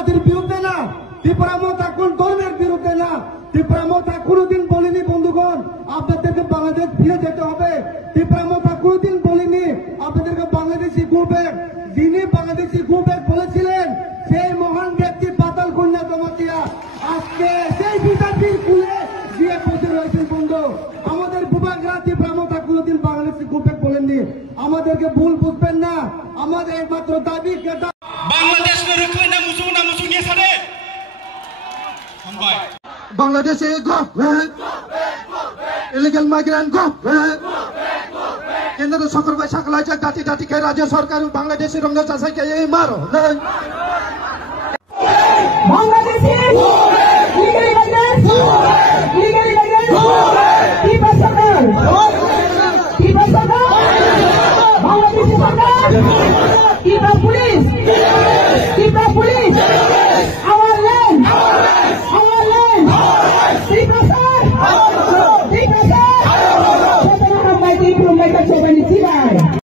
জাতির বিরুদ্ধে না, ত্রিপুরা মমতা কোন ধর্মের বিরুদ্ধে না। ত্রিপুরা মমতা কোনোদিন বলেনি বন্ধুগণ আপনাদেরকে বাংলাদেশ ফিরে যেতে হবে। ত্রিপুরা মমতা কোনোদিন বলেনি আপনাদেরকে বাংলাদেশি ঘুরবেন। যিনি বাংলাদেশি ঘুরবেন বলেছিলেন সেই মহান ব্যক্তি পাতাল কন্যা জমাতিয়া আজকে সেই বিজেপির কুলে গিয়ে বসে রয়েছেন বন্ধু। আমাদের বুবাগরা ত্রিপুরা মমতা কোনোদিন বাংলাদেশি ঘুরবেন বলেননি। আমাদেরকে ভুল বুঝবেন না। আমাদের একমাত্র দাবি বাংলাদেশ মুসুক নিয়ে সারে বাংলাদেশে ইলিগাল মাইগ্রেন্ট কেন্দ্র সরকার ভাই সাকলাই জাতি জাতি কে রাজ্য সরকার বাংলাদেশের রঙ চাষাই কে মারো